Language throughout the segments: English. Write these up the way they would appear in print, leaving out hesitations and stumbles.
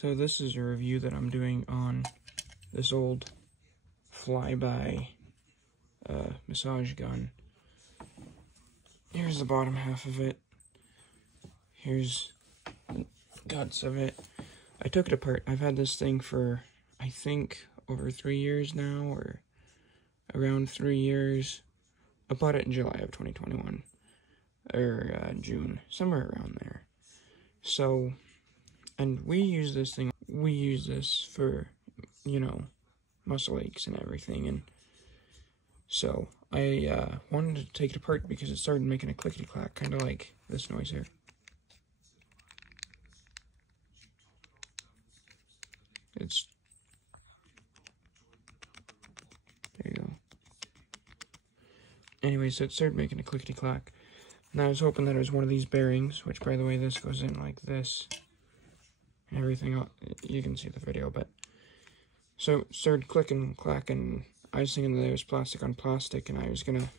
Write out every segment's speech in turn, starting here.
So this is a review that I'm doing on this old Flyby massage gun. Here's the bottom half of it. Here's the guts of it. I took it apart. I've had this thing for, I think, over 3 years now, or around 3 years. I bought it in July of 2021, or June, somewhere around there. So, and we use this for, you know, muscle aches and everything, and so I wanted to take it apart because it started making a clickety-clack, kind of like this noise here. It's, there you go. Anyway, so it started making a clickety-clack, and I was hoping that it was one of these bearings, which, by the way, this goes in like this, and everything else. You can see the video, but so it started clicking, clacking. I was thinking that it was plastic on plastic, and I was gonna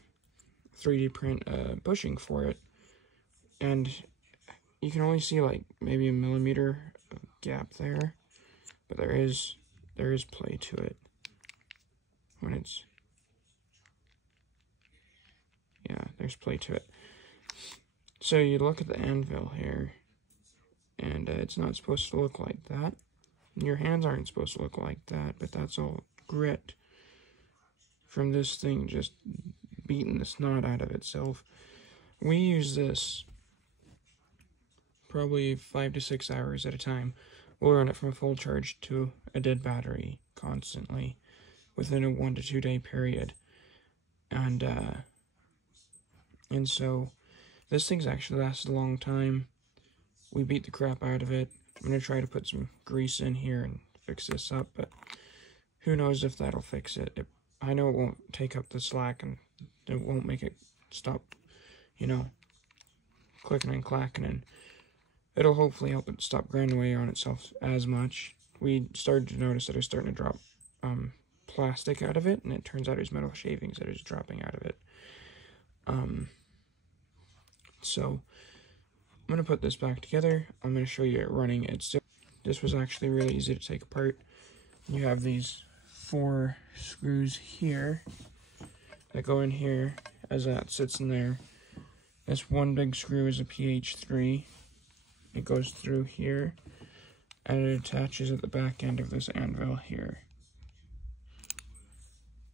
3D print a bushing for it, and you can only see like maybe a millimeter gap there, but there is play to it when it's, yeah, there's play to it. So you look at the anvil here, and it's not supposed to look like that. Your hands aren't supposed to look like that, but that's all grit from this thing just beating the snot out of itself. We use this probably 5 to 6 hours at a time. We'll run it from a full charge to a dead battery constantly within a 1 to 2 day period. And so this thing's actually lasted a long time. We beat the crap out of it. I'm going to try to put some grease in here and fix this up, but who knows if that'll fix it. I know it won't take up the slack, and it won't make it stop, you know, clicking and clacking, and it'll hopefully help it stop grinding away on itself as much. We started to notice that it was starting to drop plastic out of it, and it turns out it was metal shavings that is dropping out of it. So I'm going to put this back together. I'm going to show you it running. This was actually really easy to take apart. You have these 4 screws here that go in here as that sits in there. This one big screw is a PH3. It goes through here, and it attaches at the back end of this anvil here.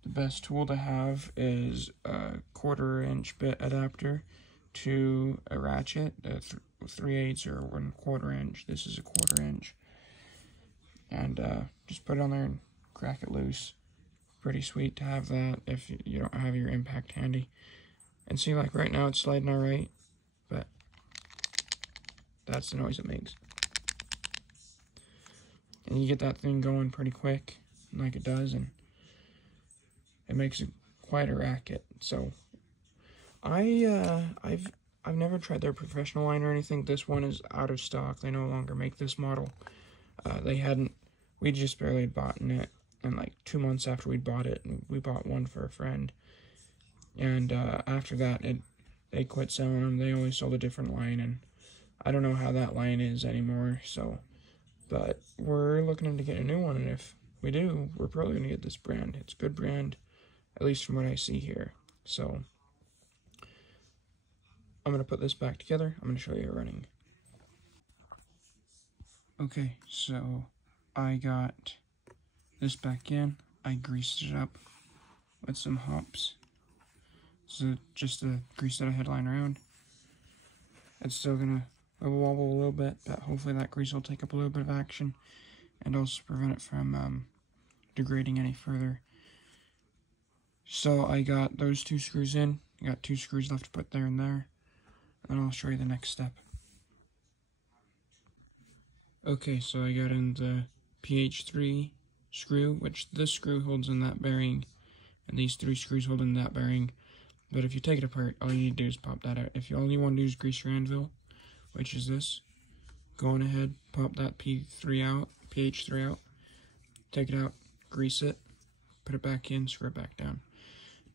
The best tool to have is a 1/4 inch bit adapter to a ratchet, 3/8 or 1/4 inch. This is a 1/4 inch. And just put it on there and crack it loose. Pretty sweet to have that if you don't have your impact handy. And see, like right now it's sliding alright, but that's the noise it makes. And you get that thing going pretty quick, like it does, and it makes quite a racket. So I've never tried their professional line or anything. This one is out of stock. They no longer make this model. We just barely bought it, and like 2 months after we bought it, and we bought one for a friend. And after that, they quit selling them. They always sold a different line, and I don't know how that line is anymore. So, but we're looking into getting a new one, and if we do, we're probably gonna get this brand. It's a good brand, at least from what I see here. So I'm going to put this back together. I'm going to show you it running. Okay, so I got this back in. I greased it up with some hops. So just to grease that headline around. It's still going to wobble a little bit, but hopefully that grease will take up a little bit of action and also prevent it from degrading any further. So I got those 2 screws in. I got 2 screws left to put there and there. And I'll show you the next step. Okay, so I got in the PH3 screw, which this screw holds in that bearing, and these 3 screws hold in that bearing. But if you take it apart, all you need to do is pop that out. If all you want to do is grease your anvil, which is this, go on ahead, pop that PH3 out, take it out, grease it, put it back in, screw it back down.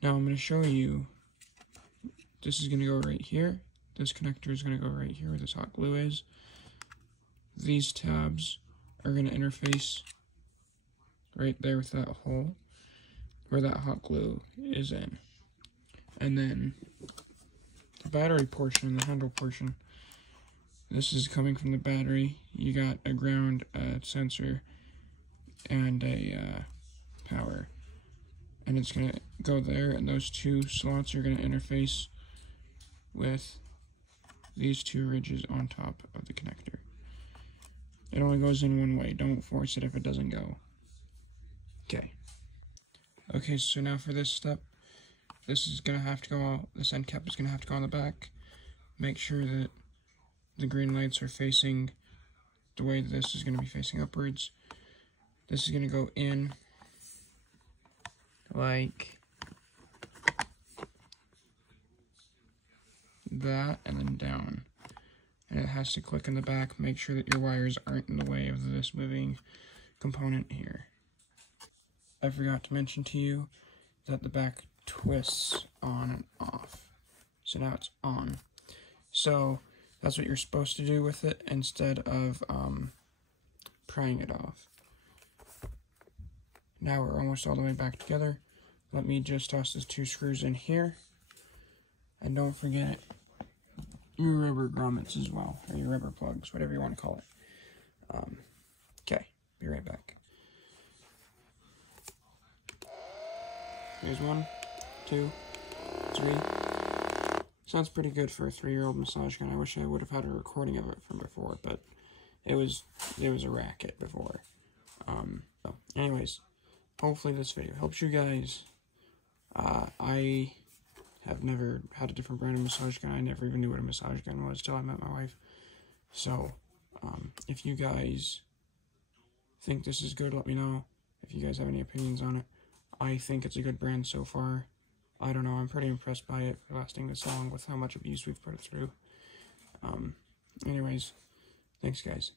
Now I'm going to show you, this is going to go right here. This connector is going to go right here where this hot glue is. These tabs are going to interface right there with that hole where that hot glue is in. And then the battery portion and the handle portion, this is coming from the battery. You got a ground sensor and a power. And it's going to go there, and those two slots are going to interface with these two ridges on top of the connector. It only goes in one way. Don't force it if it doesn't go. Okay, so now for this step, this is going to have to go, this end cap is going to have to go on the back. Make sure that the green lights are facing the way this is going to be facing upwards. This is going to go in like that and then down. And it has to click in the back. Make sure that your wires aren't in the way of this moving component here. I forgot to mention to you that the back twists on and off. So now it's on. So that's what you're supposed to do with it instead of prying it off. Now we're almost all the way back together. Let me just toss those two screws in here. And don't forget your rubber grommets as well, or your rubber plugs, whatever you want to call it. Okay, be right back. Here's 1, 2, 3. Sounds pretty good for a 3-year-old massage gun. I wish I would have had a recording of it from before, but it was a racket before. So anyways, hopefully this video helps you guys. I have never had a different brand of massage gun. I never even knew what a massage gun was till I met my wife. So, if you guys think this is good, let me know. If you guys have any opinions on it. I think it's a good brand so far. I don't know, I'm pretty impressed by it for lasting this long with how much abuse we've put it through. Anyways, thanks guys.